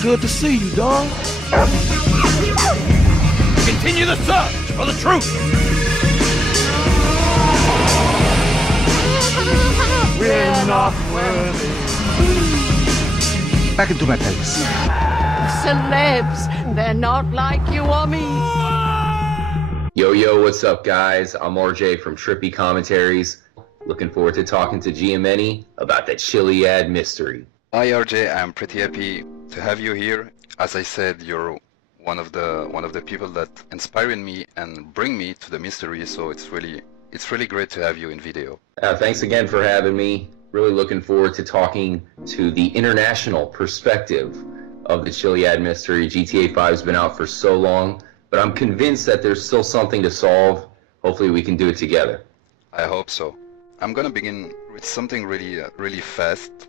Good to see you, dog. Continue the search for the truth. We're not worthy. Back into my palace. Celebs, they're not like you or me. Yo, what's up, guys? I'm RJ from Trippy Commentaries. Looking forward to talking to Giameni about that Chiliad mystery. Hi RJ, I'm pretty happy to have you here. As I said, you're one of the people that inspiring me and bring me to the mystery, so it's really great to have you in video. Thanks again for having me. Really looking forward to talking to the international perspective of the Chiliad mystery. GTA 5's been out for so long, but I'm convinced that there's still something to solve. Hopefully we can do it together. I hope so. I'm gonna begin with something really fast.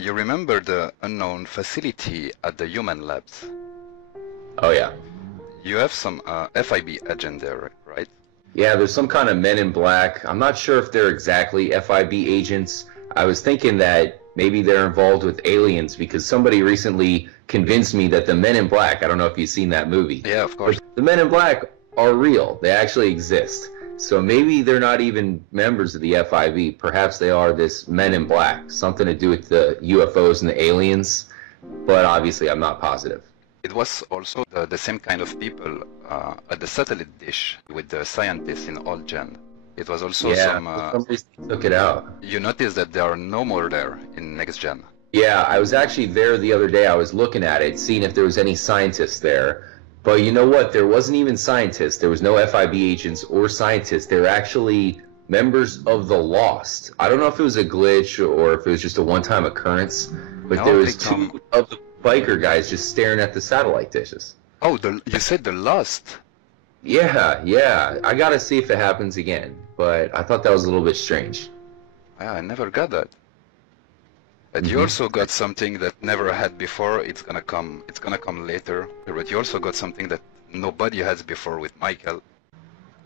You remember the unknown facility at the human labs? Oh yeah. You have some FIB agent there, right? Yeah, there's some kind of men in black. I'm not sure if they're exactly FIB agents. I was thinking that maybe they're involved with aliens because somebody recently convinced me that the men in black, I don't know if you've seen that movie. Yeah, of course. The men in black are real. They actually exist. So maybe they're not even members of the FIB. Perhaps they are this men in black, something to do with the UFOs and the aliens, but obviously I'm not positive. It was also the same kind of people at the satellite dish with the scientists in old gen. It was also somebody took it out. You notice that there are no more there in next gen. Yeah, I was actually there the other day. I was looking at it, seeing if there was any scientists there. But you know what? There wasn't even scientists. There was no FIB agents or scientists. They were actually members of the Lost. I don't know if it was a glitch or if it was just a one-time occurrence, but there was two of the biker guys just staring at the satellite dishes. Oh, you said the Lost? Yeah. I gotta see if it happens again, but I thought that was a little bit strange. Yeah, I never got that. But you also got something that never had before. It's gonna come later. But you also got something that nobody has before with Michael.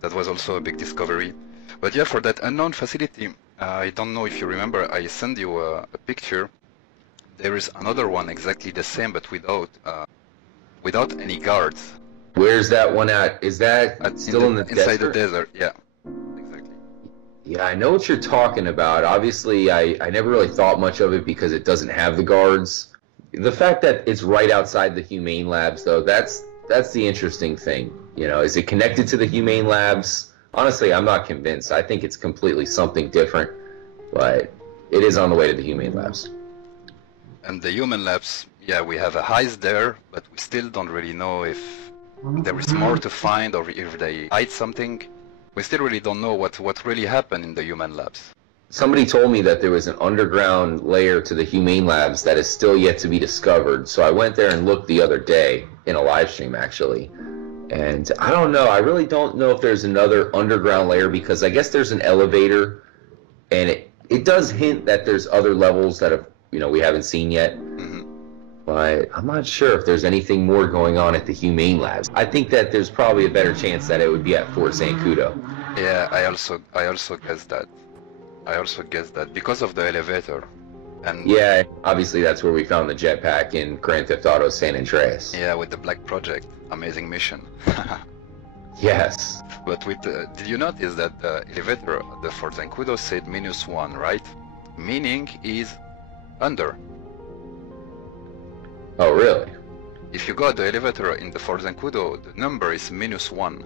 That was also a big discovery. But yeah, for that unknown facility, I don't know if you remember, I sent you a picture. There is another one exactly the same, but without any guards. Where's that one at? Is that still in the desert? Inside the desert, yeah. Yeah, I know what you're talking about. Obviously, I never really thought much of it because it doesn't have the guards. The fact that it's right outside the Humane Labs, though, that's the interesting thing. You know, is it connected to the Humane Labs? Honestly, I'm not convinced. I think it's completely something different, but it is on the way to the Humane Labs. And the Human Labs, yeah, we have a heist there, but we still don't really know if there is more to find or if they hide something. We still really don't know what really happened in the Human Labs. Somebody told me that there was an underground layer to the Humane Labs that is still yet to be discovered. So I went there and looked the other day in a live stream, actually. And I don't know. I really don't know if there's another underground layer because I guess there's an elevator. And it does hint that there's other levels that we haven't seen yet. But I'm not sure if there's anything more going on at the Humane Labs. I think that there's probably a better chance that it would be at Fort Zancudo. Yeah, I also guess that. Because of the elevator. And yeah, obviously that's where we found the jetpack in Grand Theft Auto San Andreas. Yeah, with the Black Project. Amazing mission. Yes. But did you notice that the elevator at the Fort Zancudo said -1, right? Meaning is under. Oh, really? If you got the elevator in the Fort Zancudo, the number is -1.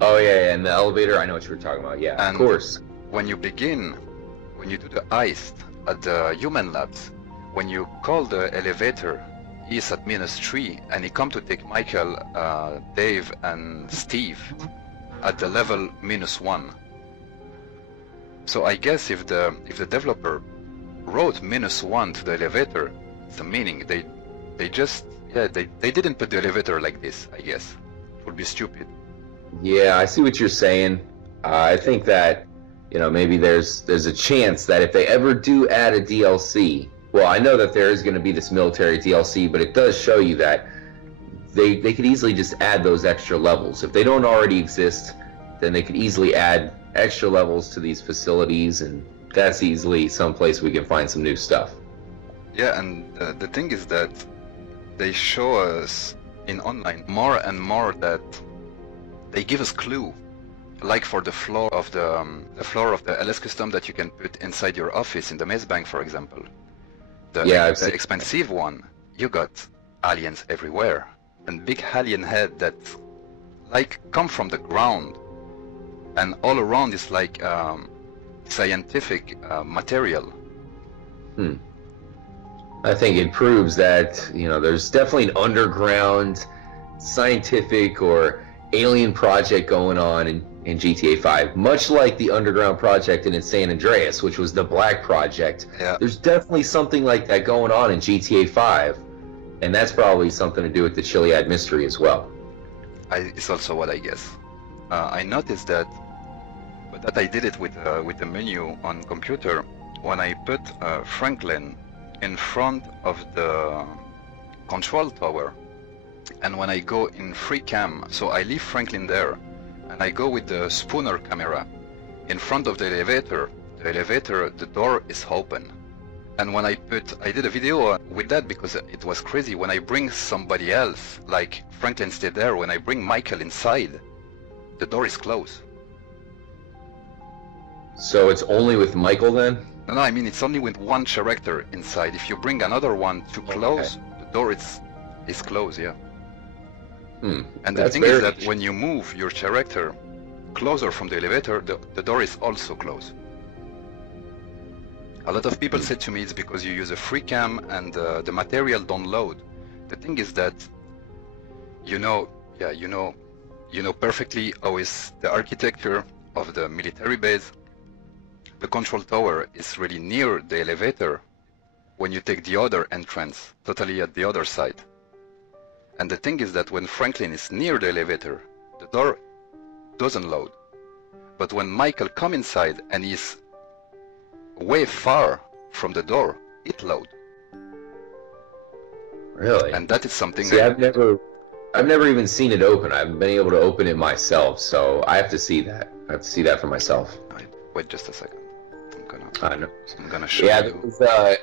Oh, yeah, and the elevator, I know what you were talking about, yeah, and of course. When you do the heist at the Human Labs, when you call the elevator, he's at -3, and he come to take Michael, Dave, and Steve at the level -1. So I guess if the developer wrote -1 to the elevator, it's the meaning they didn't put the elevator like this, I guess. It would be stupid. Yeah, I see what you're saying. I think that, maybe there's a chance that if they ever do add a DLC, well, I know that there is going to be this military DLC, but it does show you that they could easily just add those extra levels. If they don't already exist, then they could easily add extra levels to these facilities, and that's easily someplace we can find some new stuff. Yeah, and the thing is that they show us in online more and more that they give us clue, like for the floor of the LS custom that you can put inside your office in the Maze Bank, for example. The expensive one, you got aliens everywhere, and big alien head that like come from the ground, and all around is like scientific material. I think it proves that, you know, there's definitely an underground scientific or alien project going on in GTA 5, much like the underground project in San Andreas, which was the Black Project. Yeah. There's definitely something like that going on in GTA 5, and that's probably something to do with the Chiliad Mystery as well. It's also what I guess. I noticed that, but that I did it with the menu on computer when I put Franklin in front of the control tower, and when I go in free cam, so I leave Franklin there, and I go with the spooner camera in front of the elevator, the door is open. And when I did a video with that because it was crazy. When I bring somebody else, like Franklin stayed there, when I bring Michael inside, the door is closed. So it's only with Michael then? No, I mean it's only with one character inside. If you bring another one to close, the door is closed, yeah. And the thing is that when you move your character closer from the elevator, the door is also closed. A lot of people said to me it's because you use a free cam and the material don't load. The thing is that you know perfectly how is the architecture of the military base. The control tower is really near the elevator when you take the other entrance, totally at the other side. And the thing is that when Franklin is near the elevator, the door doesn't load. But when Michael comes inside and he's way far from the door, it loads. Really? And that is something. See, I've never even seen it open. I haven't been able to open it myself, so I have to see that. I have to see that for myself. Wait just a second. I'm gonna show you.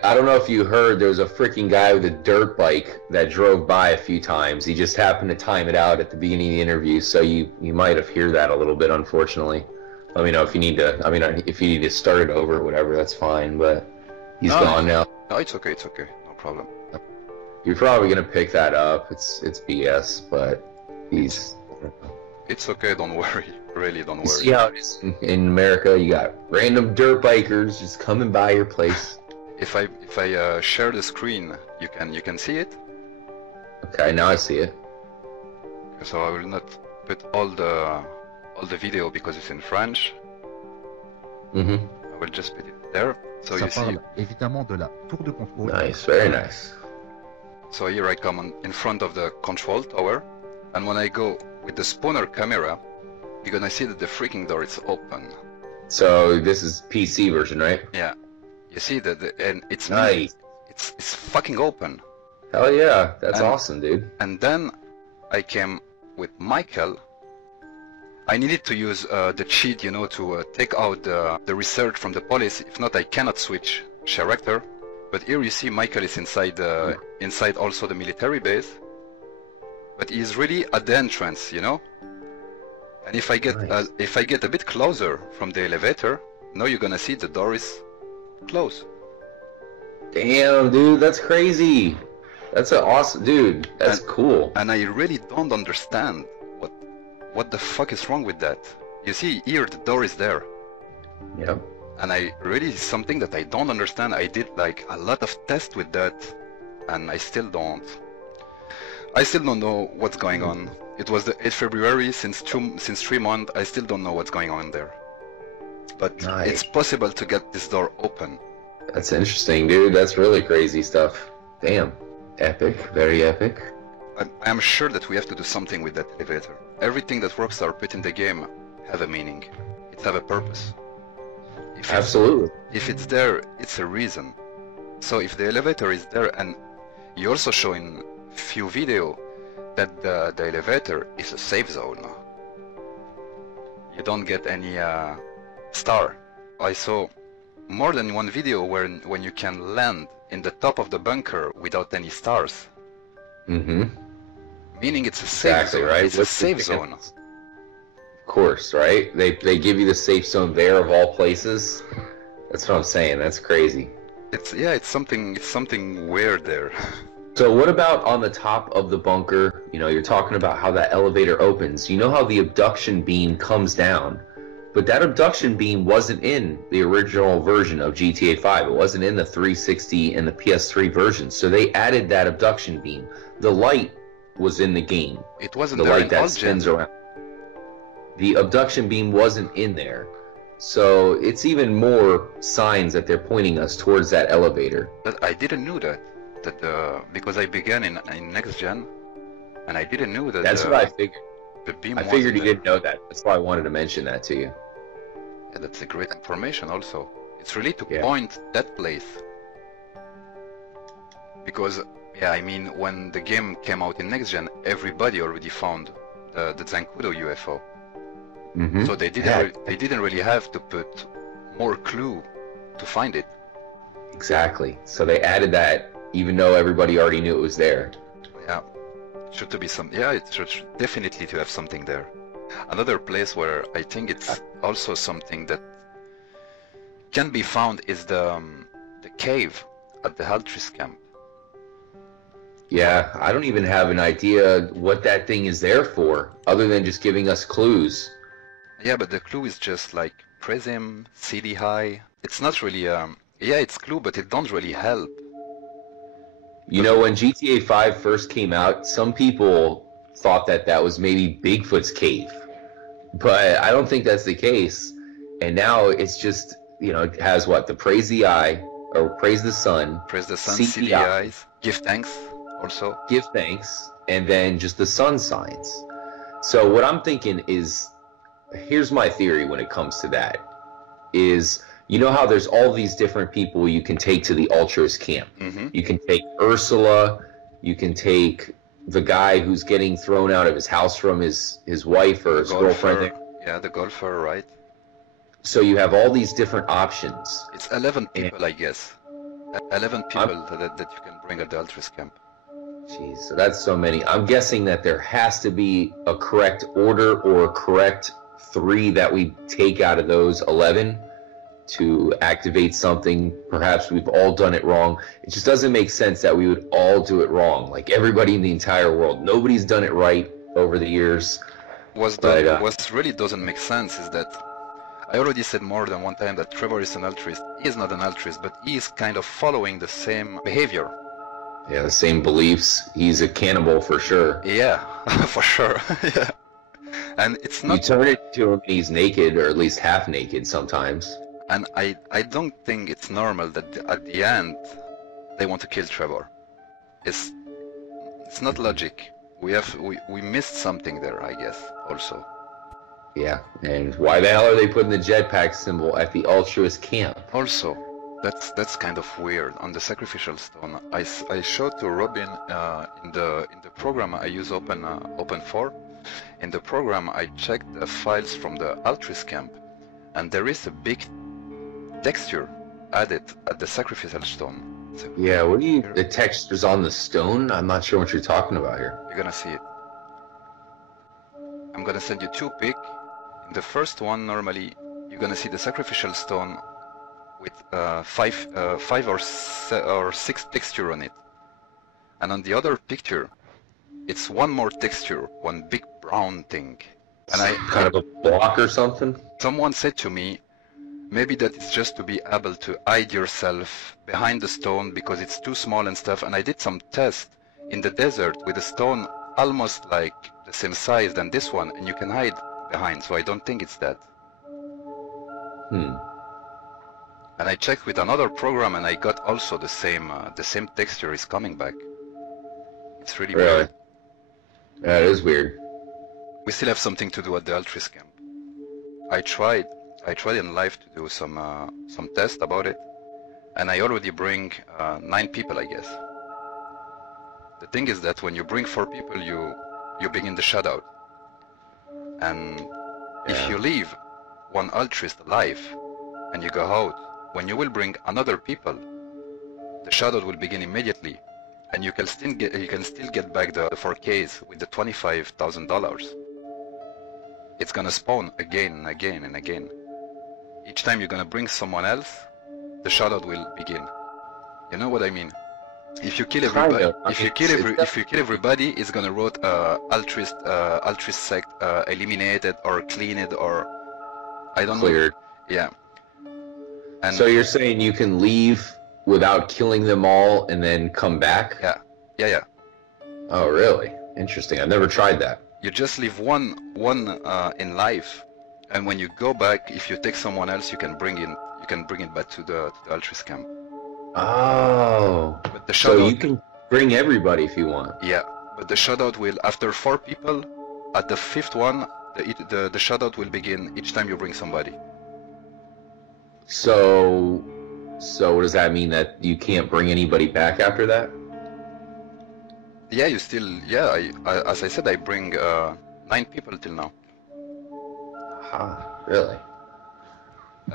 I don't know if you heard, there was a freaking guy with a dirt bike that drove by a few times. He just happened to time it out at the beginning of the interview, so you might have heard that a little bit, unfortunately. Let me know if you need to. I mean, if you need to start it over or whatever, that's fine. But he's gone now. No, it's okay. It's okay. No problem. You're probably gonna pick that up. It's BS, but he's. It's okay. Don't worry. Really, don't worry. See how it is in America? You got random dirt bikers just coming by your place. If I share the screen, you can see it. Okay, now I see it. So I will not put all the video because it's in French. I will just put it there. So you see. Évidemment de la tour de contrôle. Nice, very nice. So here I come in front of the control tower, and when I go with the spooner camera, you're gonna see that the freaking door is open. So this is PC version, right? Yeah. You see that, and it's nice. It's fucking open. Hell yeah, that's awesome, dude. And then I came with Michael. I needed to use the cheat, you know, to take out the research from the police. If not, I cannot switch character. But here you see Michael is inside inside also the military base. But he's really at the entrance, you know. And if I get a bit closer from the elevator, now you're gonna see the door is closed. Damn, dude, that's crazy. That's an awesome, dude. That's cool. And I really don't understand what the fuck is wrong with that. You see, here the door is there. Yep. And I really something that I don't understand. I did like a lot of tests with that, and I still don't know what's going on. It was the 8th February, since 3 months, I still don't know what's going on there. But nice. It's possible to get this door open. That's interesting, dude. That's really crazy stuff. Damn. Epic. Very epic. I am sure that we have to do something with that elevator. Everything that Rockstar put in the game have a meaning. It have a purpose. Absolutely. If it's there, it's a reason. So if the elevator is there, and you also show in few video that the elevator is a safe zone. You don't get any star. I saw more than one video when you can land in the top of the bunker without any stars. Mm-hmm. Meaning it's a safe zone. Right? It's a safe zone. Of course, right? They give you the safe zone there of all places. That's what I'm saying. That's crazy. It's something weird there. So what about on the top of the bunker? You know, you're talking about how that elevator opens. You know how the abduction beam comes down, but that abduction beam wasn't in the original version of GTA 5. It wasn't in the 360 and the PS3 version. So they added that abduction beam. The light was in the game. It wasn't the there light in that all spins gens. around. The abduction beam wasn't in there. So it's even more signs that they're pointing us towards that elevator. But I didn't know that because I began in next gen, and I didn't know that. That's what I figured. The beam. I figured you there. didn't know that. That's why I wanted to mention that to you. Yeah, that's a great information. Also, it's really to Yeah. point that place. Because yeah, I mean, when the game came out in next gen, everybody already found the Zancudo UFO. Mm-hmm. So they didn't really have to put more clue to find it. Exactly. So they added that, even though everybody already knew it was there. Yeah, should to be some. Yeah, it should definitely to have something there. Another place where I think it's also something that can be found is the cave at the Altruist camp. Yeah, I don't even have an idea what that thing is there for, other than just giving us clues. Yeah, but the clue is just like prism, CD high. It's not really yeah, it's clue, but it don't really help. You know, when GTA 5 first came out, some people thought that that was maybe Bigfoot's cave. But I don't think that's the case. And now it's just, you know, it has what? The praise the eye, or praise the sun. Praise the sun, see see the the eye, eyes, give thanks also. give thanks, and then just the sun signs. So what I'm thinking is, here's my theory when it comes to that, is, you know how there's all these different people you can take to the Altruist camp. Mm-hmm. You can take Ursula, you can take the guy who's getting thrown out of his house from his wife or his girlfriend there. Yeah, the golfer, right? So you have all these different options. It's 11 people, I guess. 11 people that you can bring at the Altruist camp. Jeez, so that's so many. I'm guessing that there has to be a correct order or a correct 3 that we take out of those 11 to activate something. Perhaps we've all done it wrong. It just doesn't make sense that we would all do it wrong. Like everybody in the entire world. Nobody's done it right over the years. What really doesn't make sense is that I already said more than one time that Trevor is an altruist. He is not an altruist, but he is kind of following the same behavior. Yeah, the same beliefs. He's a cannibal for sure. Yeah, for sure. Yeah. And it's not... You turn it to him and he's naked, or at least half naked sometimes. And I don't think it's normal that at the end they want to kill Trevor. It's not logic. We missed something there, I guess, also. Yeah, and why the hell are they putting the jetpack symbol at the Altruist camp? Also, that's kind of weird. On the sacrificial stone, I showed to Robin in the program I use Open 4. In the program, I checked the files from the Altruist camp, and there is a big texture added at the sacrificial stone. So Yeah, what do you... The texture's on the stone? I'm not sure what you're talking about here. you're gonna see it. I'm gonna send you 2 pics. In the first one, normally, you're gonna see the sacrificial stone with 5 or 6 texture on it. And on the other picture, it's one more texture, one big brown thing. And Kind of a block or something? someone said to me, maybe that is just to be able to hide yourself behind the stone because it's too small and stuff. And I did some tests in the desert with a stone almost like the same size than this one, and you can hide behind. So I don't think it's that. And I checked with another program, and I got also the same texture is coming back. It's really Really? weird. That is weird. We still have something to do at the Altruist camp. I tried in live to do some tests about it, and I already bring 9 people, I guess. The thing is that when you bring 4 people, you begin the shutout, and if you leave one altruist alive and you go out, when you will bring another people, the shutout will begin immediately, and you can still get back the 4Ks with the $25,000. It's gonna spawn again and again and again. Each time you're gonna bring someone else, the shoutout will begin. You know what I mean? If you kill everybody, if you kill everybody, it's gonna wrote Altruist sect eliminated or cleaned or I don't Cleared. know. Yeah. And so you're saying you can leave without killing them all and then come back? Yeah. Oh, really? Interesting. I've never tried that. You just leave one in life, and when you go back, if you take someone else, you can bring it back to the Altruist camp. Oh. But the So shoutout, you can bring everybody if you want. yeah, but the shoutout will, after 4 people, at the 5th one, the shoutout will begin each time you bring somebody. So what does that mean, that you can't bring anybody back after that? Yeah, you still, yeah, as I said, I bring 9 people till now. Ah, really?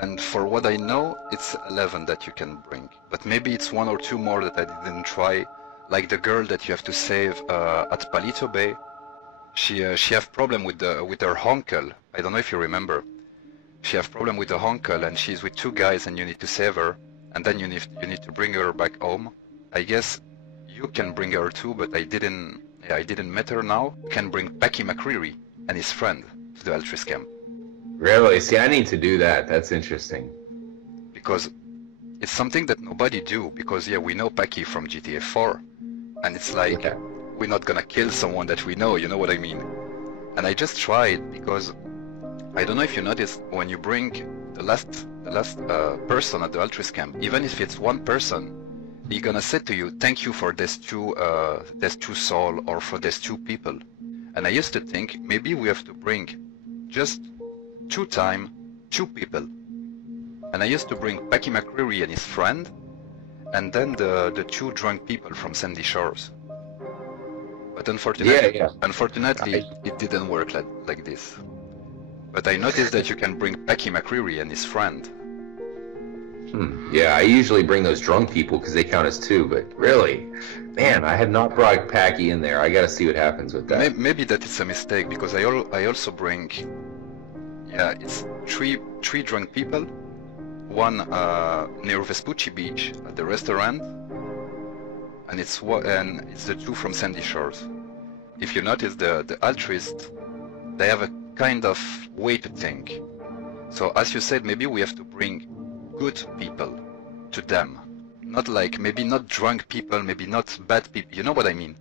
And for what I know, it's 11 that you can bring. But maybe it's 1 or 2 more that I didn't try. Like the girl that you have to save at Palito Bay. She have problem with her uncle. I don't know if you remember. She have problem with her uncle, and she's with 2 guys, and you need to save her, and then you need to bring her back home. I guess you can bring her too, but I didn't meet her now. You can bring Packy McCreary and his friend to the Altruist camp. Really? See, I need to do that. That's interesting. Because it's something that nobody do, because yeah, we know Packy from GTA 4, and it's like, Yeah. we're not gonna kill someone that we know, you know what I mean? And I just tried, because I don't know if you noticed, when you bring the last person at the Altruist camp, even if it's 1 person, he's gonna say to you, thank you for this 2 soul, or for these 2 people. And I used to think, maybe we have to bring just 2 people. And I used to bring Packy McCreary and his friend, and then the 2 drunk people from Sandy Shores. But unfortunately, it didn't work like this. But I noticed that you can bring Packy McCreary and his friend. Yeah, I usually bring those drunk people because they count as 2, but really, man, I have not brought Packy in there. I gotta see what happens with that. Maybe that is a mistake, because I also bring, yeah, it's 3 drunk people, 1 near Vespucci Beach at the restaurant, and it's the 2 from Sandy Shores. If you notice, the Altruist, they have a kind of way to think. So as you said, maybe we have to bring good people to them. Not like, maybe not drunk people, maybe not bad people, you know what I mean?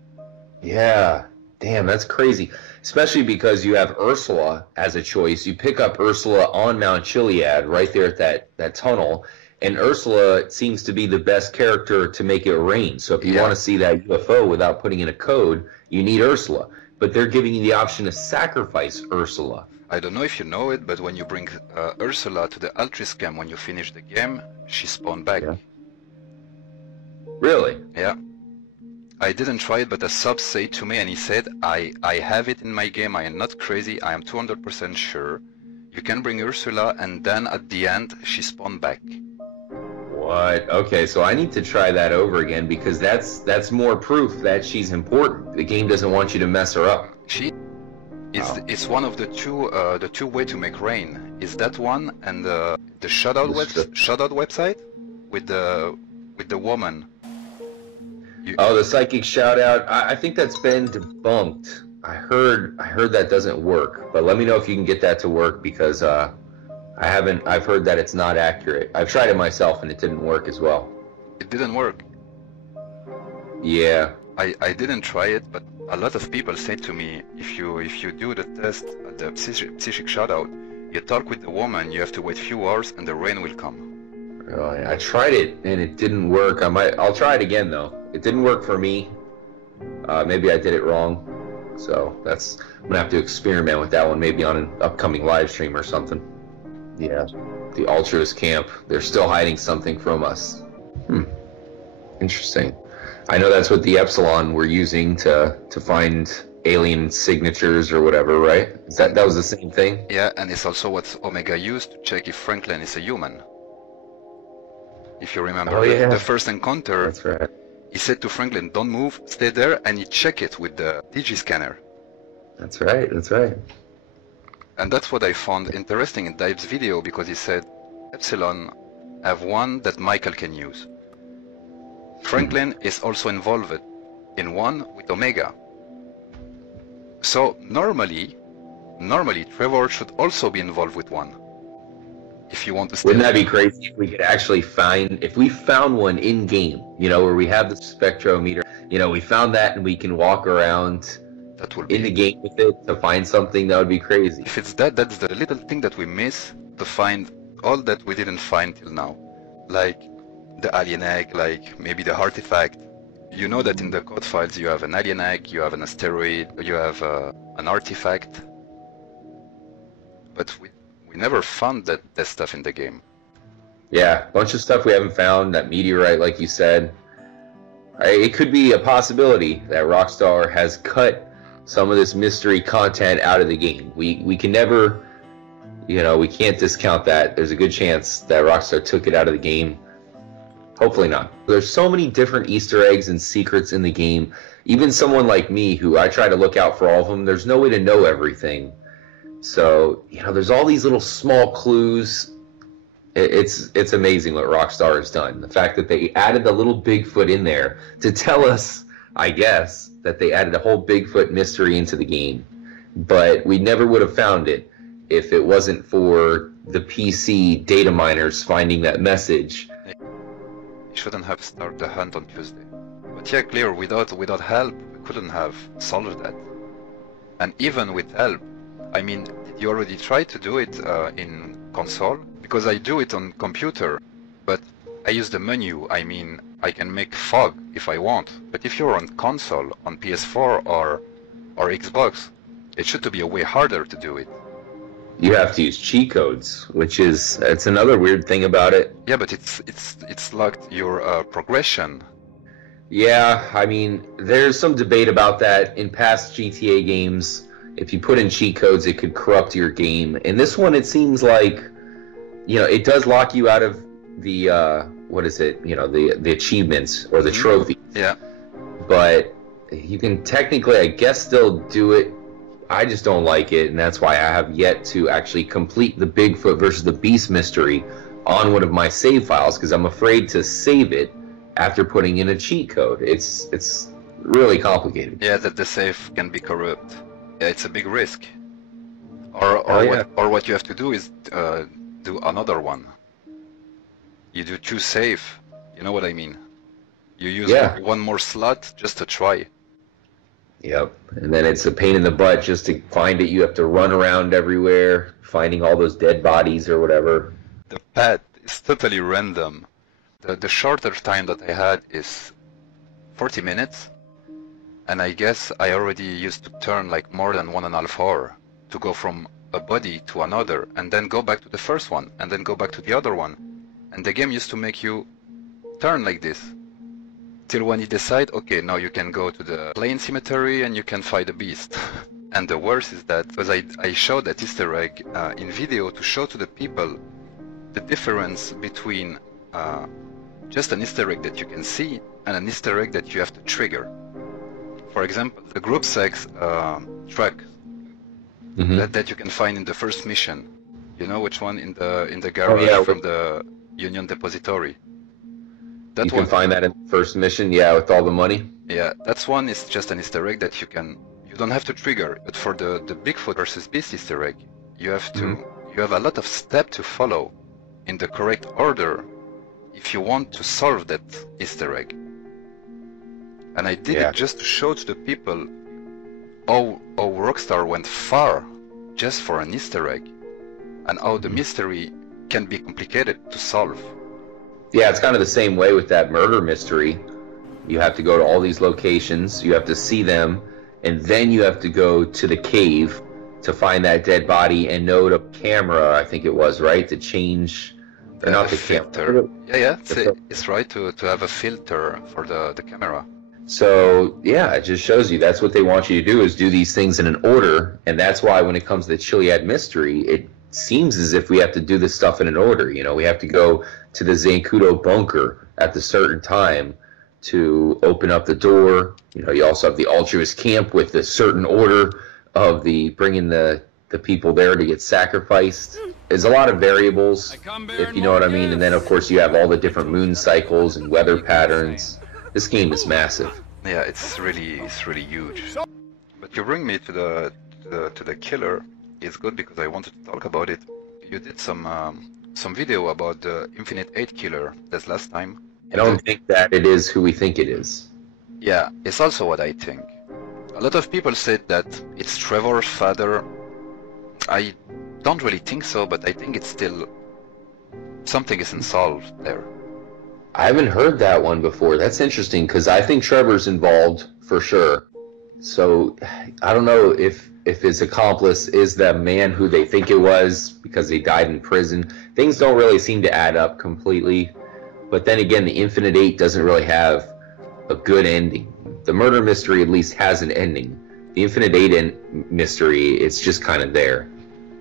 Yeah, damn, that's crazy. Especially because you have Ursula as a choice. You pick up Ursula on Mount Chiliad, right there at that tunnel, and Ursula seems to be the best character to make it rain. So if you want to see that UFO without putting in a code, you need Ursula. But they're giving you the option to sacrifice Ursula. I don't know if you know it, but when you bring Ursula to the Altruist camp, when you finish the game, she spawned back. Yeah. Really? Yeah. I didn't try it, but a sub said to me, and he said, I have it in my game, I am not crazy, I am 200% sure. You can bring Ursula, and then at the end, she spawned back. What? Okay, so I need to try that over again, because that's more proof that she's important. The game doesn't want you to mess her up. It's one of the two way to make rain. Is that one, and the shoutout website with the woman. The psychic shout out. I think that's been debunked. I heard that doesn't work, but let me know if you can get that to work, because I've heard that it's not accurate. I've tried it myself and it didn't work as well. It didn't work. Yeah. I didn't try it, but a lot of people say to me, if you do the test, the psychic shoutout, you talk with the woman, you have to wait a few hours and the rain will come. Really? I tried it and it didn't work. I'll try it again though. It didn't work for me. Maybe I did it wrong. So I'm gonna have to experiment with that one, maybe on an upcoming live stream or something. Yeah. The Altruist camp. They're still hiding something from us. Interesting. I know that's what the Epsilon were using to find alien signatures or whatever, right? That was the same thing? Yeah, and it's also what Omega used to check if Franklin is a human. If you remember the first encounter, that's right. He said to Franklin, don't move, stay there, and he checked it with the digi-scanner. That's right, that's right. And that's what I found interesting in Dive's video, because he said, Epsilon have one that Michael can use. Franklin is also involved in one with Omega. So normally Trevor should also be involved with one. If you want to stay. Wouldn't that be crazy if we could actually find, if we found one in game, you know, where we have the spectrometer, you know, we found that and we can walk around that will be in the game with it to find something, that would be crazy. If it's that, that's the little thing that we miss to find all that we didn't find till now. Like the alien egg, like maybe the artifact. You know that in the code files you have an alien egg, you have an asteroid, you have an artifact. But we never found that stuff in the game. Yeah, a bunch of stuff we haven't found, that meteorite like you said. It could be a possibility that Rockstar has cut some of this mystery content out of the game. We can never, you know, we can't discount that. There's a good chance that Rockstar took it out of the game. Hopefully not. There's so many different Easter eggs and secrets in the game. Even someone like me, who I try to look out for all of them, there's no way to know everything. So, you know, there's all these little small clues. It's amazing what Rockstar has done. The fact that they added the little Bigfoot in there to tell us, I guess, that they added a whole Bigfoot mystery into the game. But we never would have found it if it wasn't for the PC data miners finding that message. We shouldn't have started the hunt on Tuesday. But yeah, clear, without help, we couldn't have solved that. And even with help, I mean, did you already try to do it in console? Because I do it on computer, but I use the menu. I mean, I can make fog if I want. But if you're on console, on PS4 or Xbox, it should be a way harder to do it. You have to use cheat codes, which is, it's another weird thing about it. Yeah, but it's locked your progression. Yeah, I mean, there's some debate about that in past GTA games. If you put in cheat codes, it could corrupt your game. In this one, it seems like, you know, it does lock you out of the, what is it, you know, the achievements or the trophy. Yeah. But you can technically, I guess, still do it. I just don't like it, and that's why I have yet to actually complete the Bigfoot versus the Beast mystery on one of my save files, because I'm afraid to save it after putting in a cheat code. It's really complicated. Yeah, that the save can be corrupt. Yeah, it's a big risk. Or what you have to do is do another one. You do choose save. You know what I mean? You use one more slot just to try. Yep, and then it's a pain in the butt just to find it. You have to run around everywhere, finding all those dead bodies or whatever. The path is totally random. The shorter time that I had is 40 minutes, and I guess I already used to turn like more than 1.5 hours to go from a body to another, and then go back to the first one, and then go back to the other one. And the game used to make you turn like this. Till when you decide, okay, now you can go to the plain cemetery and you can fight a beast. And the worst is that, because I showed that Easter egg in video to show to the people the difference between just an Easter egg that you can see and an Easter egg that you have to trigger. For example, the group sex truck that you can find in the first mission. You know which one? In the garage from the Union Depository. That you can find that in the first mission, yeah, with all the money. Yeah, that's one is just an Easter egg that you don't have to trigger. But for the Bigfoot versus Beast Easter egg, you have to you have a lot of steps to follow in the correct order if you want to solve that Easter egg. And I did it just to show to the people how Rockstar went far just for an Easter egg, and how the mystery can be complicated to solve. Yeah, it's kind of the same way with that murder mystery. You have to go to all these locations, you have to see them, and then you have to go to the cave to find that dead body and know the camera, I think it was, right? To change, or not the filter. Yeah, it's right to have a filter for the camera. So, yeah, it just shows you that's what they want you to do, is do these things in an order, and that's why when it comes to the Chiliad mystery, it seems as if we have to do this stuff in an order. You know, we have to go to the Zancudo bunker at the certain time to open up the door. You know, you also have the Altruist camp with the certain order of the bringing the people there to get sacrificed. There's a lot of variables, if you know what I mean. And then, of course, you have all the different moon cycles and weather patterns. This game is massive. Yeah, it's really huge. But you bring me to the killer. It's good because I wanted to talk about it. You did some video about the Infinite 8 killer this last time. I don't think that it is who we think it is. Yeah, it's also what I think. A lot of people said that it's Trevor's father. I don't really think so, but I think it's still something isn't solved there. I haven't heard that one before. That's interesting because I think Trevor's involved for sure. So I don't know if his accomplice is the man who they think it was because he died in prison. Things don't really seem to add up completely. But then again, the Infinite 8 doesn't really have a good ending. The murder mystery at least has an ending. The Infinite 8 mystery, it's just kind of there.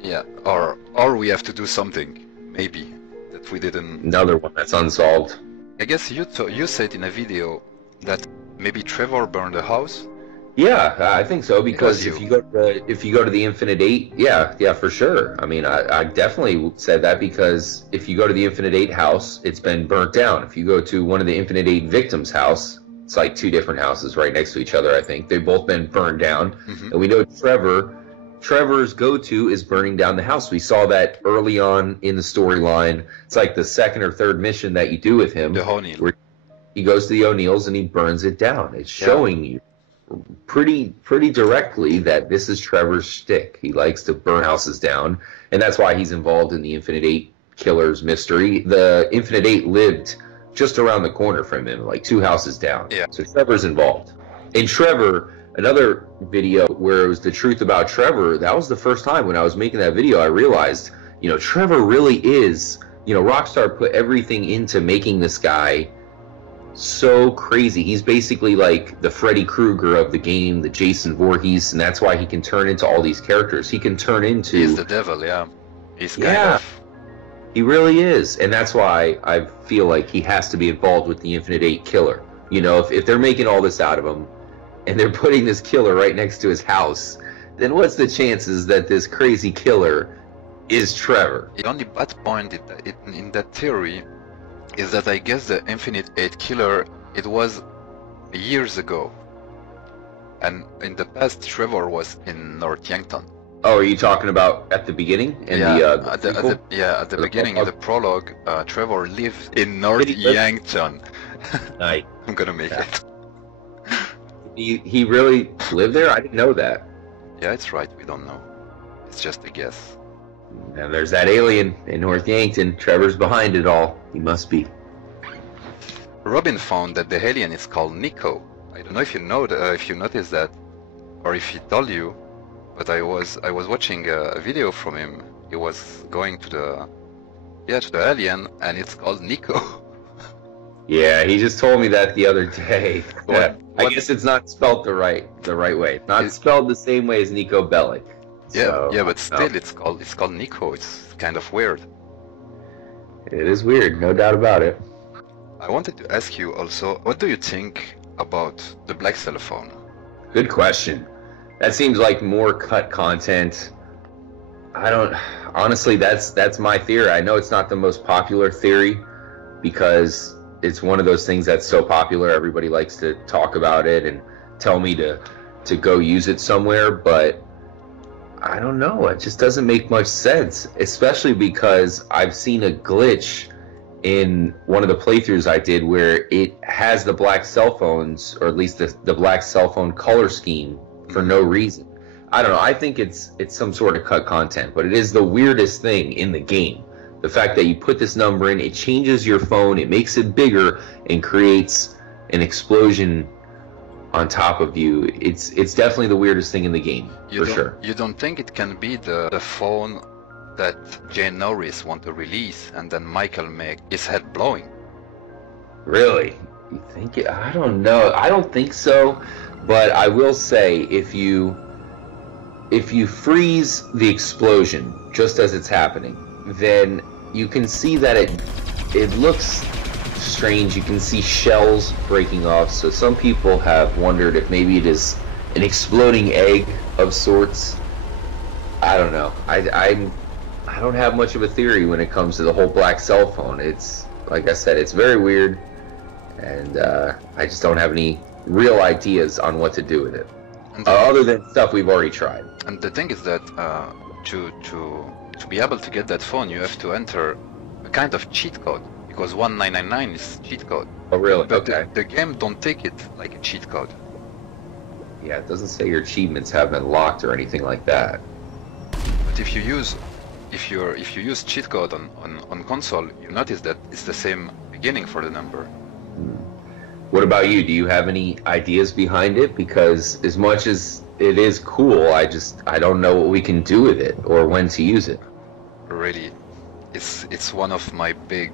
Yeah, or we have to do something, maybe, that we didn't... Another one that's unsolved. I guess you said in a video that maybe Trevor burned the house? Yeah, I think so, because if you go to the Infinite 8, yeah, for sure. I mean, I definitely said that because if you go to the Infinite 8 house, it's been burnt down. If you go to one of the Infinite 8 victims' house, it's like two different houses right next to each other, I think. They've both been burned down. Mm-hmm. And we know Trevor's go-to is burning down the house. We saw that early on in the storyline. It's like the second or third mission that you do with him. The O'Neill. Where he goes to the O'Neills and he burns it down. It's showing you pretty directly that this is Trevor's shtick. He likes to burn houses down, and that's why he's involved in the Infinite 8 killer's mystery. The Infinite 8 lived just around the corner from him, like 2 houses down. Yeah. So Trevor's involved. And Trevor, another video where it was the truth about Trevor, that was the first time when I was making that video I realized, you know, Trevor really is, you know, Rockstar put everything into making this guy so crazy. He's basically like the Freddy Krueger of the game, the Jason Voorhees, and that's why he can turn into all these characters. He can turn into... He's the devil, yeah. He's kind of... He really is, and that's why I feel like he has to be involved with the Infinite 8 killer. You know, if they're making all this out of him, and they're putting this killer right next to his house, then what's the chances that this crazy killer is Trevor? The only bad point in that theory is that I guess the Infinite 8 killer, it was years ago. And in the past, Trevor was in North Yankton. Oh, are you talking about at the beginning? In at the beginning, in the prologue, Trevor lived in North Yankton. Nice. I'm gonna make it. He really lived there? I didn't know that. Yeah, it's right, we don't know. It's just a guess. And there's that alien in North Yankton. Trevor's behind it all. He must be. Robin found that the alien is called Nico. I don't know if you know if you noticed that, or if he told you, but I was watching a video from him. He was going to the alien, and it's called Nico. Yeah, he just told me that the other day. I guess it's not spelled the right way. It's not spelled the same way as Nico Bellic. Yeah, but still, it's called Nico. It's kind of weird. It is weird, no doubt about it. I wanted to ask you also, what do you think about the black cell phone? Good question. That seems like more cut content. Honestly, that's my theory. I know it's not the most popular theory because it's one of those things that's so popular, everybody likes to talk about it and tell me to go use it somewhere, but I don't know, it just doesn't make much sense, especially because I've seen a glitch in one of the playthroughs I did where it has the black cell phones, or at least the black cell phone color scheme for no reason. I don't know, I think it's some sort of cut content, but it is the weirdest thing in the game. The fact that you put this number in, it changes your phone, it makes it bigger, and creates an explosion on top of you. It's definitely the weirdest thing in the game, for sure. You don't think it can be the phone that Jane Norris want to release and then Michael make his head blowing? Really? You think it? I don't know. I don't think so, but I will say if you freeze the explosion just as it's happening, then you can see that it looks strange. You can see shells breaking off. So some people have wondered if maybe it is an exploding egg of sorts. I don't know. I don't have much of a theory when it comes to the whole black cell phone. It's, like I said, it's very weird, and I just don't have any real ideas on what to do with it, other than stuff we've already tried. And the thing is that to be able to get that phone, you have to enter a kind of cheat code, because 1999 is cheat code. Oh, really? But Okay. the game don't take it like a cheat code. Yeah, it doesn't say your achievements have been locked or anything like that. But if you use cheat code on console, you notice that it's the same beginning for the number. What about you? Do you have any ideas behind it? Because as much as it is cool, I don't know what we can do with it or when to use it. Really, it's one of my big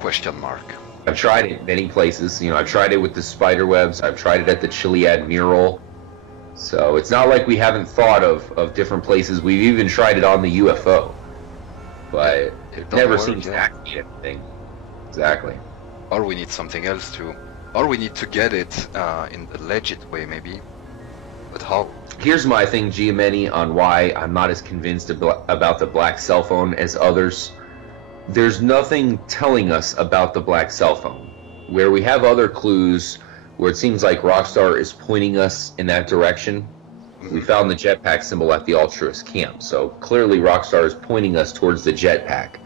question mark. I've tried it many places. You know, I've tried it with the spider webs. I've tried it at the Chiliad mural. So it's not like we haven't thought of different places. We've even tried it on the UFO, but it never work, seems to yeah. activate anything. Exactly. Or we need something else too. Or we need to get it in the legit way maybe. But how? Here's my thing, Giameni, on why I'm not as convinced about the black cell phone as others. There's nothing telling us about the black cell phone. Where we have other clues, where it seems like Rockstar is pointing us in that direction. We found the jetpack symbol at the Altruist camp, so clearly Rockstar is pointing us towards the jetpack.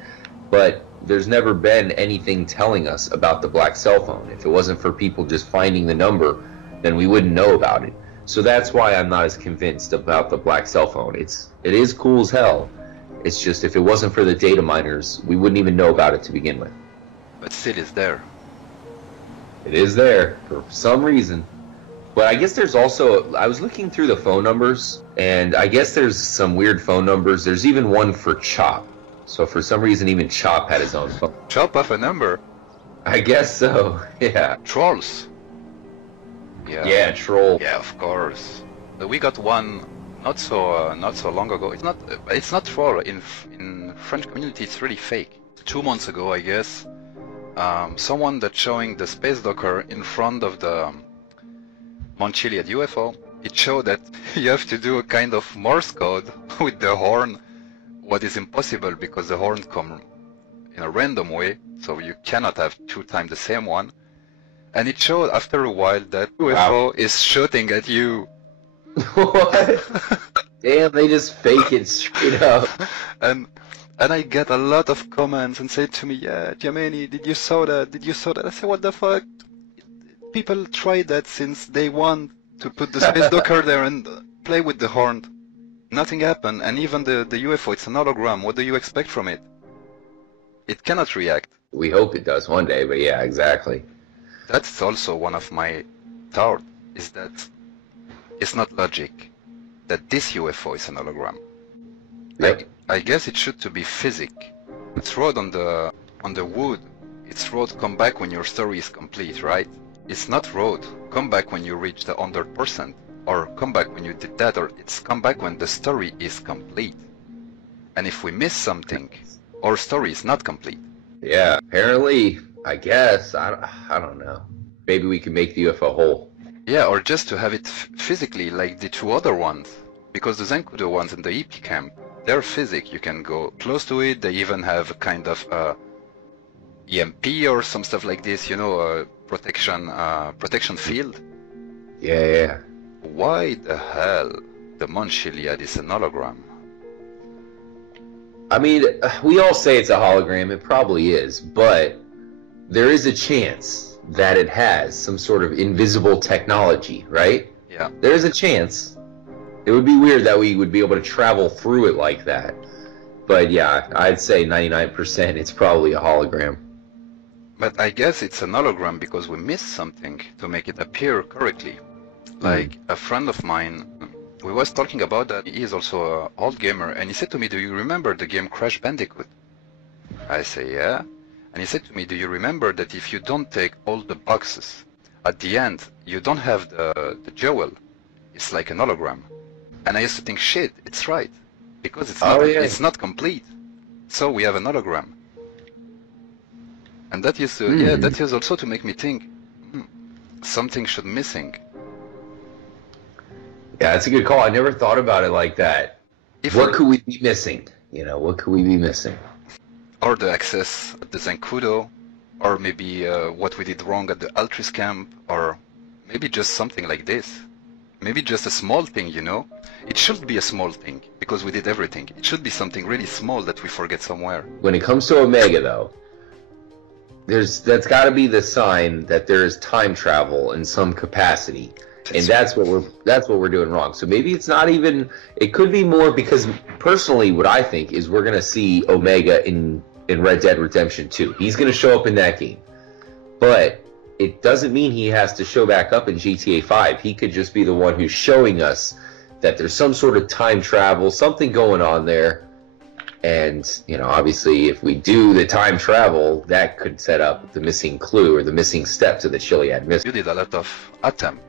But there's never been anything telling us about the black cell phone. If it wasn't for people just finding the number, then we wouldn't know about it. So that's why I'm not as convinced about the black cell phone. It is cool as hell. It's just if it wasn't for the data miners, we wouldn't even know about it to begin with. But still it's there. It is there for some reason. But I guess there's also, I was looking through the phone numbers, and I guess there's some weird phone numbers. There's even one for Chop. So for some reason even Chop had his own phone. Chop off a number. I guess so, yeah. Trolls. Yeah. Yeah, Troll. Yeah, of course. We got one not so long ago. It's not troll. In French community, it's really fake. 2 months ago, I guess, someone that's showing the space docker in front of the Mount Chiliad UFO. It showed that you have to do a kind of Morse code with the horn, what is impossible because the horns come in a random way, so you cannot have 2 times the same one. And it showed after a while that UFO is shooting at you. What? Damn, they just fake it straight up. And I get a lot of comments and say to me, yeah, Giameni, did you saw that? Did you saw that? I say, what the fuck? People try that since day one to put the space docker there and play with the horn. Nothing happened, and even the UFO, it's an hologram. What do you expect from it? It cannot react. We hope it does one day, but yeah, exactly. That's also one of my thoughts, is that it's not logic that this UFO is an hologram. Yep. I guess it should to be physics. It's wrote on the wood. It's wrote come back when your story is complete, right? It's not wrote come back when you reach the 100%, or come back when you did that, or it's come back when the story is complete. And if we miss something, our story is not complete. Yeah, apparently, I guess, I don't know. Maybe we can make the UFO whole. Yeah, or just to have it physically like the 2 other ones. Because the Zancudo ones in the EP camp, they're physics. You can go close to it. They even have a kind of EMP or some stuff like this, you know, protection field. Yeah. Why the hell the Mount Chiliad is an hologram? I mean, we all say it's a hologram. It probably is, but there is a chance that it has some sort of invisible technology, right? Yeah. There's a chance. It would be weird that we would be able to travel through it like that. But yeah, I'd say 99% it's probably a hologram. But I guess it's an hologram because we missed something to make it appear correctly. Like a friend of mine, we was talking about that. He is also an old gamer, and he said to me, do you remember the game Crash Bandicoot? I say, yeah. And he said to me, do you remember that if you don't take all the boxes, at the end, you don't have the jewel, it's like an hologram. And I used to think, shit, it's right. Because it's not complete. So we have an hologram. And that is, yeah, that is also to make me think, something should missing. Yeah, that's a good call. I never thought about it like that. What could we be missing? You know, what could we be missing? Or the access at the Zancudo, or maybe what we did wrong at the Altruist camp, or maybe just something like this. Maybe just a small thing, you know? It should be a small thing, because we did everything. It should be something really small that we forget somewhere. When it comes to Omega, though, that's got to be the sign that there is time travel in some capacity. And that's what we're doing wrong. So maybe it's not even. It could be more because personally, what I think is we're gonna see Omega in Red Dead Redemption 2. He's gonna show up in that game, but it doesn't mean he has to show back up in GTA 5. He could just be the one who's showing us that there's some sort of time travel, something going on there. And you know, obviously, if we do the time travel, that could set up the missing clue or the missing step to the Chiliad Mystery. You did a lot of attempts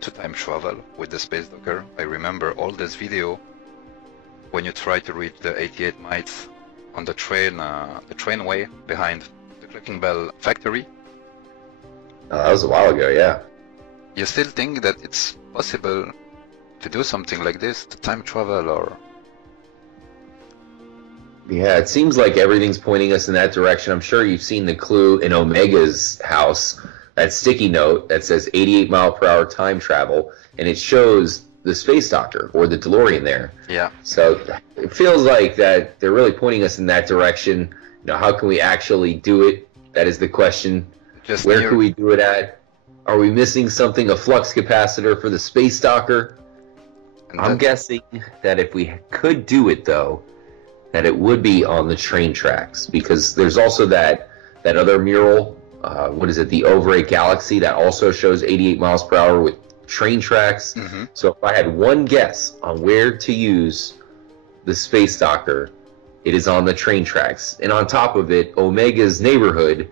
to time travel with the space docker. I remember all this video when you try to reach the 88 miles on the trainway behind the Clicking Bell factory. That was a while ago, yeah. You still think that it's possible to do something like this, to time travel, or? Yeah, it seems like everything's pointing us in that direction. I'm sure you've seen the clue in Omega's house. That sticky note that says 88 mile per hour time travel, and it shows the space doctor or the DeLorean there. Yeah. So it feels like that they're really pointing us in that direction. You know, how can we actually do it? That is the question. Just where can we do it at? Are we missing something, a flux capacitor for the space docker? I'm guessing that if we could do it, though, that it would be on the train tracks, because there's also that other mural. What is it? The Overate Galaxy that also shows 88 miles per hour with train tracks. So if I had one guess on where to use the space docker, it is on the train tracks. And on top of it, Omega's neighborhood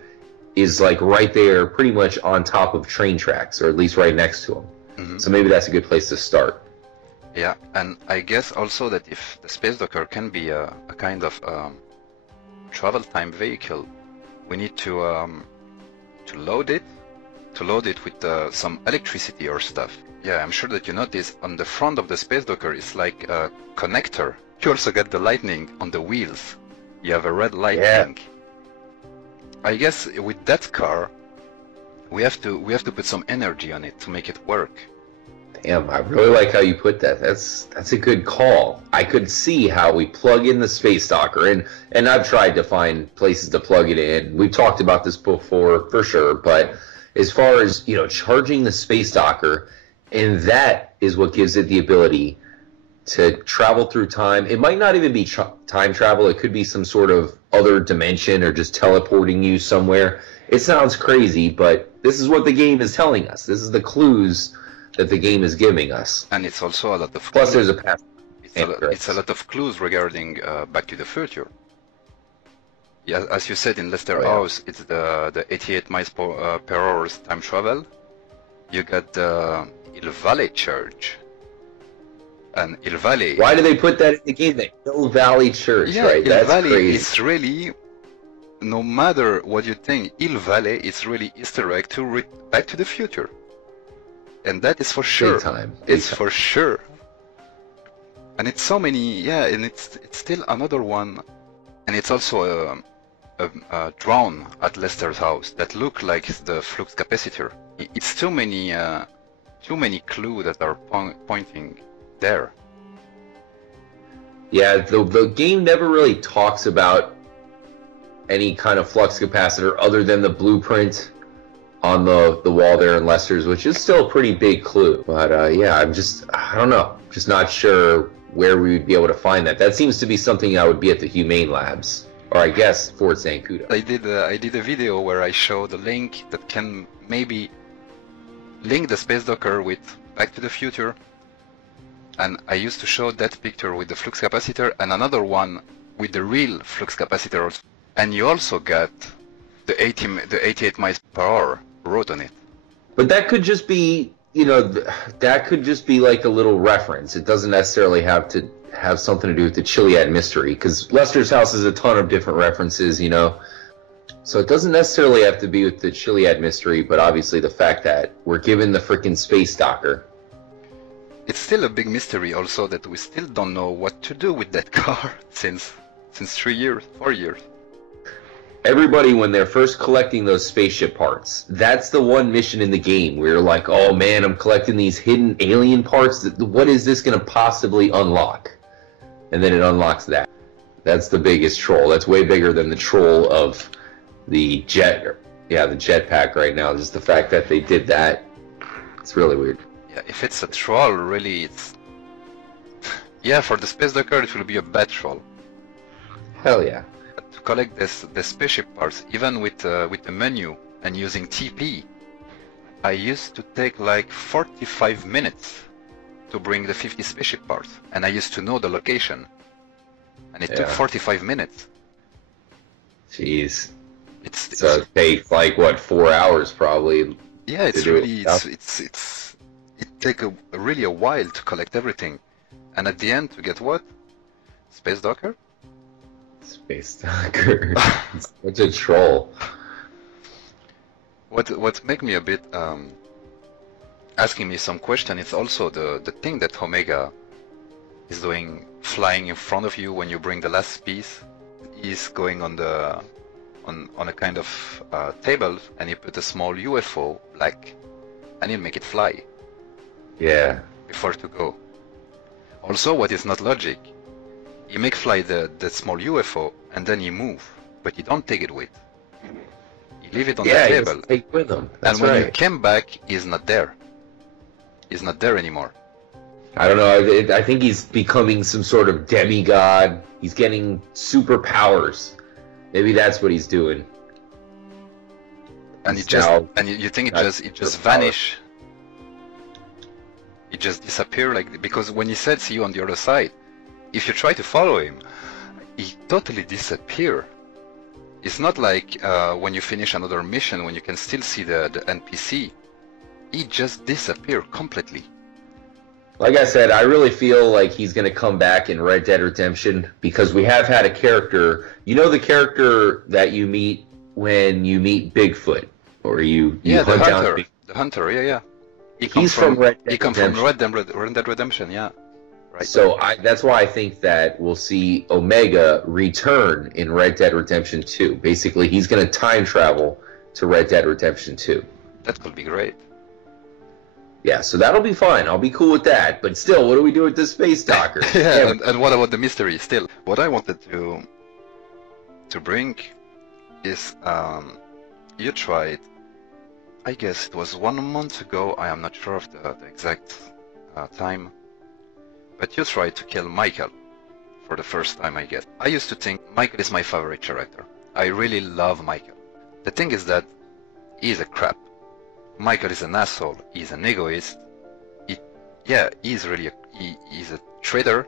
is like right there, pretty much on top of train tracks, or at least right next to them. So maybe that's a good place to start. Yeah, and I guess also that if the space docker can be a kind of travel time vehicle, we need to load it with some electricity or stuff. Yeah, I'm sure that you notice on the front of the space docker is like a connector. You also got the lightning on the wheels. You have a red lightning. Yeah. I guess with that car, we have to put some energy on it to make it work. Damn, I really like how you put that. That's a good call. I could see how we plug in the space docker, and I've tried to find places to plug it in. We've talked about this before for sure, but as far as, you know, charging the space docker, and that is what gives it the ability to travel through time. It might not even be time travel. It could be some sort of other dimension or just teleporting you somewhere. It sounds crazy, but this is what the game is telling us. This is the clues that the game is giving us. And it's also a lot of plus there's a path. It's a lot of clues regarding Back to the Future. Yeah, as you said in Lester House, it's the 88 miles per hour time travel. You got the Il Valley Church. And Il Valley. Why do they put that in the game? The Il Valley Church, yeah, right? Il Valley is really, no matter what you think, Il Valley is really Easter egg to Back to the Future. And that is for sure. Big time. It's for sure. And it's so many, yeah, and it's still another one. And it's also a drone at Lester's house that look like the flux capacitor. It's too many clues that are pointing there. Yeah, the game never really talks about any kind of flux capacitor other than the blueprint on the wall there in Lester's, which is still a pretty big clue. But yeah, I don't know, just not sure where we would be able to find that. That seems to be something that would be at the Humane Labs, or I guess Fort Zancudo. I did a video where I showed a link that can maybe link the space docker with Back to the Future, and I used to show that picture with the flux capacitor and another one with the real flux capacitor. And you also got the 88 miles per hour wrote on it. But that could just be, you know, that could just be like a little reference. It doesn't necessarily have to have something to do with the Chiliad Mystery, because Lester's house has a ton of different references, you know. So it doesn't necessarily have to be with the Chiliad mystery, but obviously the fact that we're given the freaking space docker. It's still a big mystery also that we still don't know what to do with that car since 3 years, 4 years. Everybody, when they're first collecting those spaceship parts, that's the one mission in the game where you're like, oh man, I'm collecting these hidden alien parts. What is this going to possibly unlock? And then it unlocks that. That's the biggest troll. That's way bigger than the troll of the jetpack right now. Just the fact that they did that, it's really weird. Yeah, if it's a troll, really, it's... Yeah, for the space docker, it will be a bad troll. Hell yeah. To collect the spaceship parts, even with the menu and using TP, I used to take like 45 minutes to bring the 50 spaceship parts, and I used to know the location, and it took 45 minutes. Jeez. So it takes like what, 4 hours probably. Yeah, it's really it takes really a while to collect everything, and at the end to get what? Space docker? Space docker. It's a troll. What make me a bit asking me some question is also the thing that Omega is doing, flying in front of you when you bring the last piece. He's going on a kind of table, and you put a small UFO black, and you make it fly. Yeah. Before to go. Also, what is not logic, you make fly the small UFO, and then you move, but you don't take it with. You leave it on the table. Yeah, take it with them. That's and when right. you came back, he's not there. He's not there anymore. I don't know, I think he's becoming some sort of demigod. He's getting superpowers. Maybe that's what he's doing. And you think it just vanish. It just disappear, like, because when he said see you on the other side, if you try to follow him, he totally disappear. It's not like when you finish another mission when you can still see the NPC. He just disappear completely. Like I said, I really feel like he's going to come back in Red Dead Redemption, because we have had a character, you know, the character that you meet when you meet Bigfoot, or you hunt down Bigfoot. The hunter, yeah. He's from Red Dead Redemption. He comes from Red Dead Redemption, yeah. Right. So that's why I think that we'll see Omega return in Red Dead Redemption 2. Basically, he's going to time travel to Red Dead Redemption 2. That could be great. Yeah, so that'll be fine. I'll be cool with that. But still, what do we do with this space docker? Yeah, and what about the mystery still? What I wanted to bring is you tried, I guess it was 1 month ago, I am not sure of the exact time, but you tried to kill Michael for the first time, I guess. I used to think Michael is my favorite character. I really love Michael. The thing is that he's a crap. Michael is an asshole, he's an egoist, he's really he's a traitor.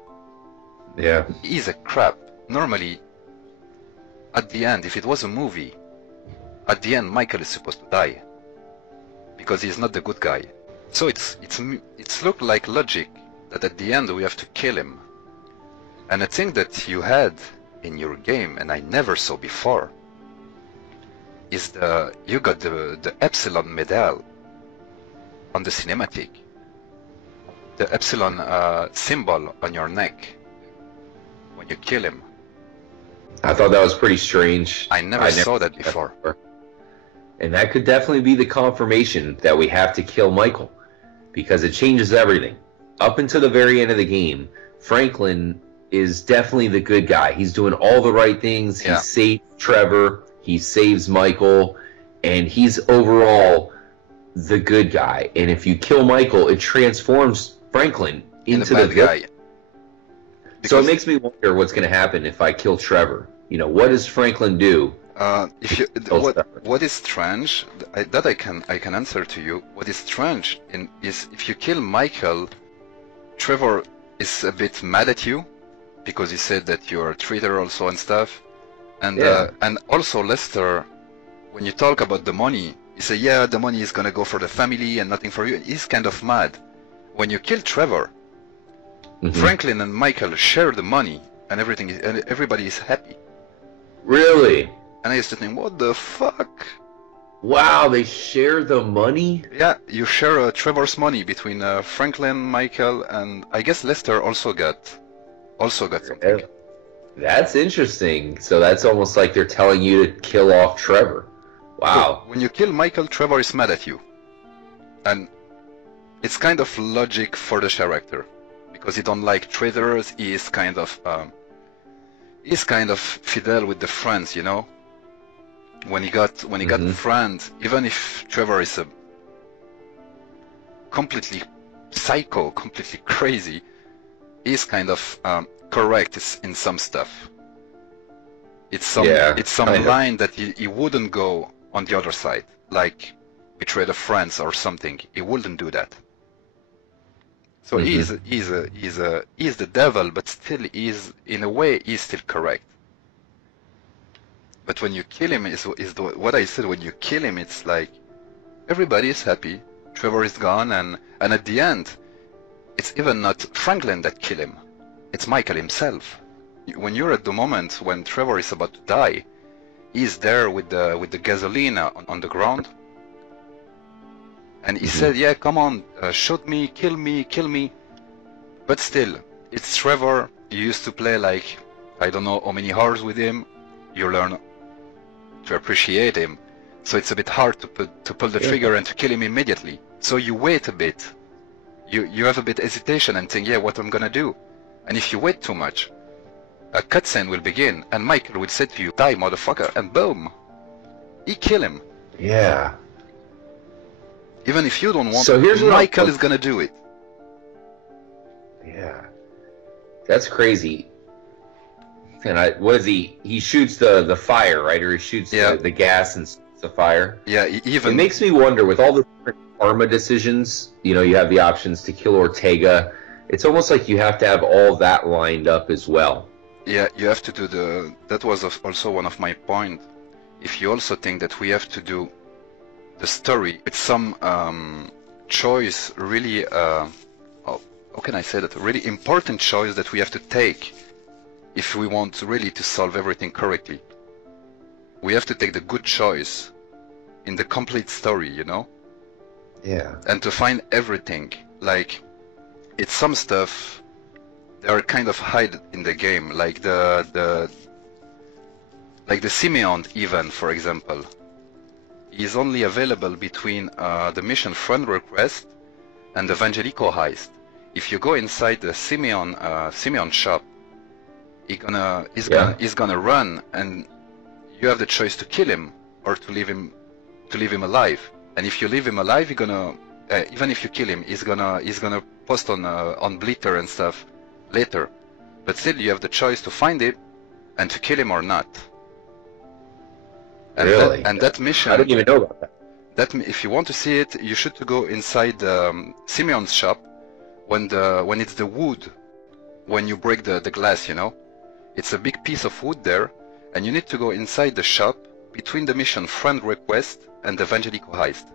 Yeah. He's a crap. Normally, at the end, if it was a movie, at the end Michael is supposed to die. Because he's not the good guy. So it's looked like logic that at the end we have to kill him. And a thing that you had in your game, and I never saw before, is you got the Epsilon medal on the cinematic. The Epsilon symbol on your neck when you kill him. I thought that was pretty strange. I never saw that before. And that could definitely be the confirmation that we have to kill Michael, because it changes everything. Up until the very end of the game, Franklin is definitely the good guy. He's doing all the right things. He saved Trevor. He saves Michael, and he's overall the good guy. And if you kill Michael, it transforms Franklin into the guy. So it makes me wonder what's going to happen if I kill Trevor. You know, what does Franklin do? What is strange that I can answer to you. What is strange is if you kill Michael, Trevor is a bit mad at you because he said that you're a traitor also and stuff. And also Lester, when you talk about the money, you say, yeah, the money is gonna go for the family and nothing for you. He's kind of mad. When you kill Trevor, Franklin and Michael share the money, and everybody is happy. Really? And I used to think, what the fuck? Wow, they share the money? Yeah, you share Trevor's money between Franklin, Michael, and I guess Lester also got something. That's interesting. So that's almost like they're telling you to kill off Trevor. Wow. So when you kill Michael, Trevor is mad at you. And it's kind of logic for the character. Because he don't like traitors, he is kind of fidel with the friends, you know? When he got friends, even if Trevor is a completely psycho, completely crazy, he's kind of correct in some stuff. It's some line that he wouldn't go on the other side, like betray the friends or something. He wouldn't do that. So he's the devil, but still in a way he's still correct. But when you kill him, what I said. When you kill him, it's like everybody is happy. Trevor is gone, and at the end, it's even not Franklin that killed him. It's Michael himself. When you're at the moment when Trevor is about to die, he's there with the gasoline on the ground, and he said, "Yeah, come on, shoot me, kill me, kill me." But still, it's Trevor. You used to play like I don't know how many hours with him. You learn to appreciate him, so it's a bit hard to pull the trigger and to kill him immediately. So you wait a bit. You have a bit hesitation and think, yeah, what I'm gonna do. And if you wait too much, a cutscene will begin, and Michael will say to you, "Die, motherfucker," and boom, he kill him. Yeah. Even if you don't want so to, Michael is gonna do it. Yeah. That's crazy. And what is he? He shoots the fire, right? Or he shoots the gas and the fire. Yeah, It makes me wonder, with all the different karma decisions, you know, you have the options to kill Ortega. It's almost like you have to have all that lined up as well. Yeah, you have to do that was also one of my points. If you also think that we have to do the story with some choice, really, how can I say that? Really important choice that we have to take if we want really to solve everything correctly. We have to take the good choice in the complete story, you know? Yeah. And to find everything, like, it's some stuff they are kind of hide in the game, like the Simeon event, for example, is only available between the mission friend request and the Evangelico heist. If you go inside the Simeon shop, he's gonna run, and you have the choice to kill him or to leave him alive. And if you leave him alive, you're gonna even if you kill him, he's gonna post on Blitter and stuff later. But still, you have the choice to find it and to kill him or not. And really? That mission, I didn't even know about that. That if you want to see it, you should go inside Simeon's shop when it's the wood, when you break the glass, you know. It's a big piece of wood there, and you need to go inside the shop between the mission friend request and the Evangelico heist.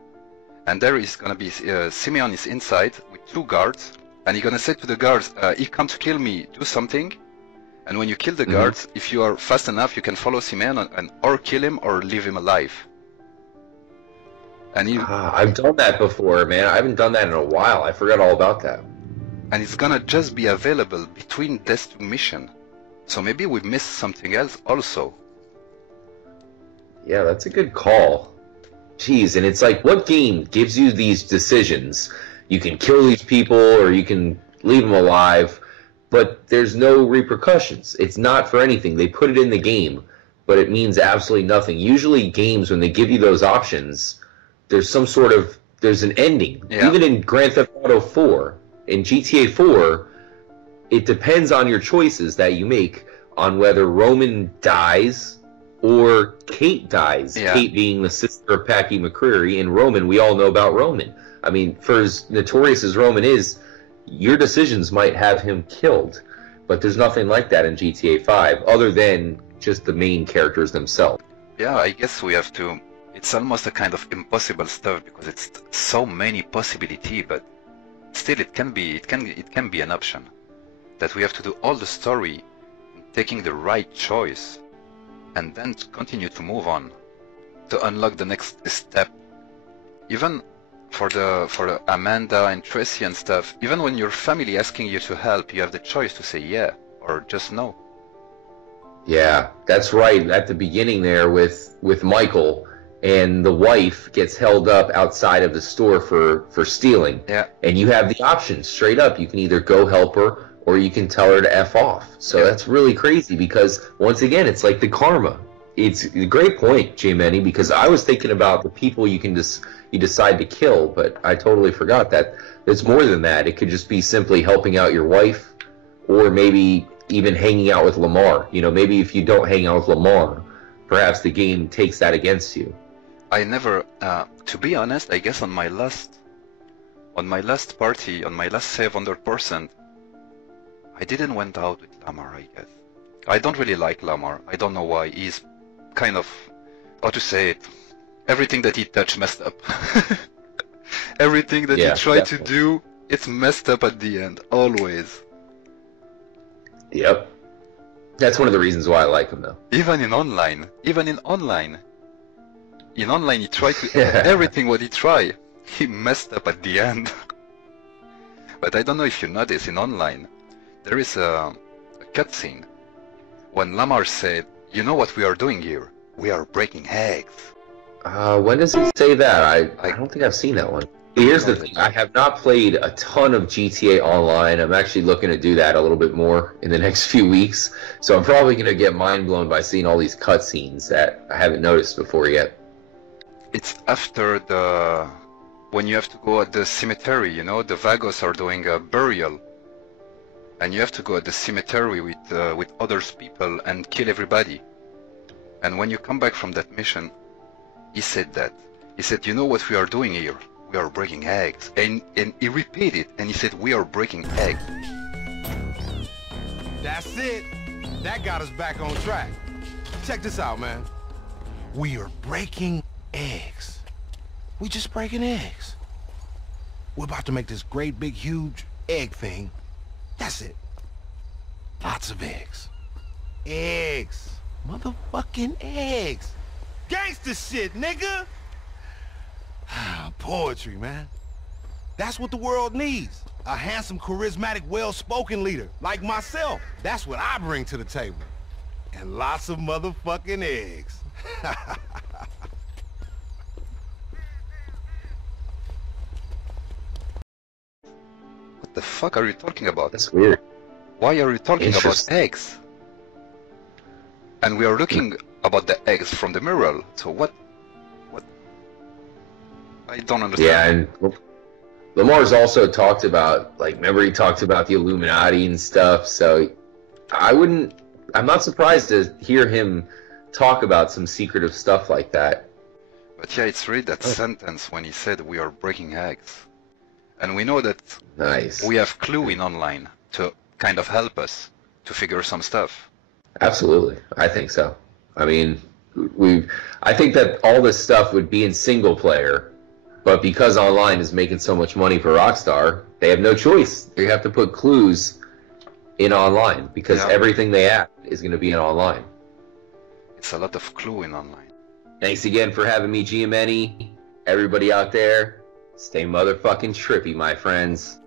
And there is gonna be Simeon is inside with 2 guards, and he's gonna say to the guards, "He come to kill me, do something." And when you kill the guards, if you are fast enough, you can follow Simeon and or kill him or leave him alive. And I've done that before, man. I haven't done that in a while. I forgot all about that. And it's gonna just be available between these 2 missions. So maybe we missed something else also. Yeah, that's a good call. Jeez, and it's like, what game gives you these decisions? You can kill these people or you can leave them alive, but there's no repercussions. It's not for anything. They put it in the game, but it means absolutely nothing. Usually games, when they give you those options, there's an ending. Yeah. Even in Grand Theft Auto 4, in GTA 4, it depends on your choices that you make on whether Roman dies or Kate dies. Yeah. Kate being the sister of Packy McCreary, and Roman, we all know about Roman. I mean, for as notorious as Roman is, your decisions might have him killed. But there's nothing like that in GTA 5, other than just the main characters themselves. Yeah, I guess we have to... It's almost a kind of impossible stuff, because it's so many possibilities, but still it can be an option. That we have to do all the story, taking the right choice. and then to continue to move on, to unlock the next step. Even for the Amanda and Tracy and stuff, even when your family asking you to help, you have the choice to say yeah or just no. Yeah, that's right. At the beginning there with Michael, and the wife gets held up outside of the store for stealing. Yeah. And you have the option straight up. You can either go help her or you can tell her to F off. So that's really crazy because, once again, it's like the karma. It's a great point, Giameni, because I was thinking about the people you decide to kill, but I totally forgot that it's more than that. It could just be simply helping out your wife, or maybe even hanging out with Lamar. You know, maybe if you don't hang out with Lamar, perhaps the game takes that against you. I never, to be honest, I guess on my last party, on my last save 100%, I didn't went out with Lamar, I guess. I don't really like Lamar. I don't know why. He's kind of, how to say it, everything that he touched messed up. Everything that he tried to do, it's messed up at the end, always. Yep. That's one of the reasons why I like him, though. Even in online, he tried to everything what he tried, he messed up at the end. But I don't know if you notice, in online, there is a cutscene when Lamar said, "You know what we are doing here? We are breaking eggs." When does he say that? I don't think I've seen that one. Here's the thing. I have not played a ton of GTA Online. I'm actually looking to do that a little bit more in the next few weeks. So I'm probably going to get mind blown by seeing all these cutscenes that I haven't noticed before yet. It's after when you have to go at the cemetery, you know, the Vagos are doing a burial. And you have to go at the cemetery with other people and kill everybody. And when you come back from that mission, he said that. He said, "You know what we are doing here? We are breaking eggs." And he repeated, and he said, "We are breaking eggs." That's it. That got us back on track. Check this out, man. We are breaking eggs. We just breaking eggs. We're about to make this great big huge egg thing. That's it. Lots of eggs. Eggs. Motherfucking eggs. Gangsta shit, nigga. Poetry, man. That's what the world needs. A handsome, charismatic, well-spoken leader like myself. That's what I bring to the table. And lots of motherfucking eggs. What the fuck are you talking about? That's weird. Why are you talking about eggs? And we are looking about the eggs from the mural. So what? I don't understand. Yeah, and Lamar's also talked about, like, remember he talked about the Illuminati and stuff, so I'm not surprised to hear him talk about some secretive stuff like that. But yeah, it's really that sentence when he said we are breaking eggs. And we know that we have clue in online to kind of help us to figure some stuff. Absolutely, I think so. I mean, I think that all this stuff would be in single player, but because online is making so much money for Rockstar, they have no choice. They have to put clues in online because everything they have is going to be in online. It's a lot of clue in online. Thanks again for having me, Giameni. Everybody out there, stay motherfucking trippy, my friends.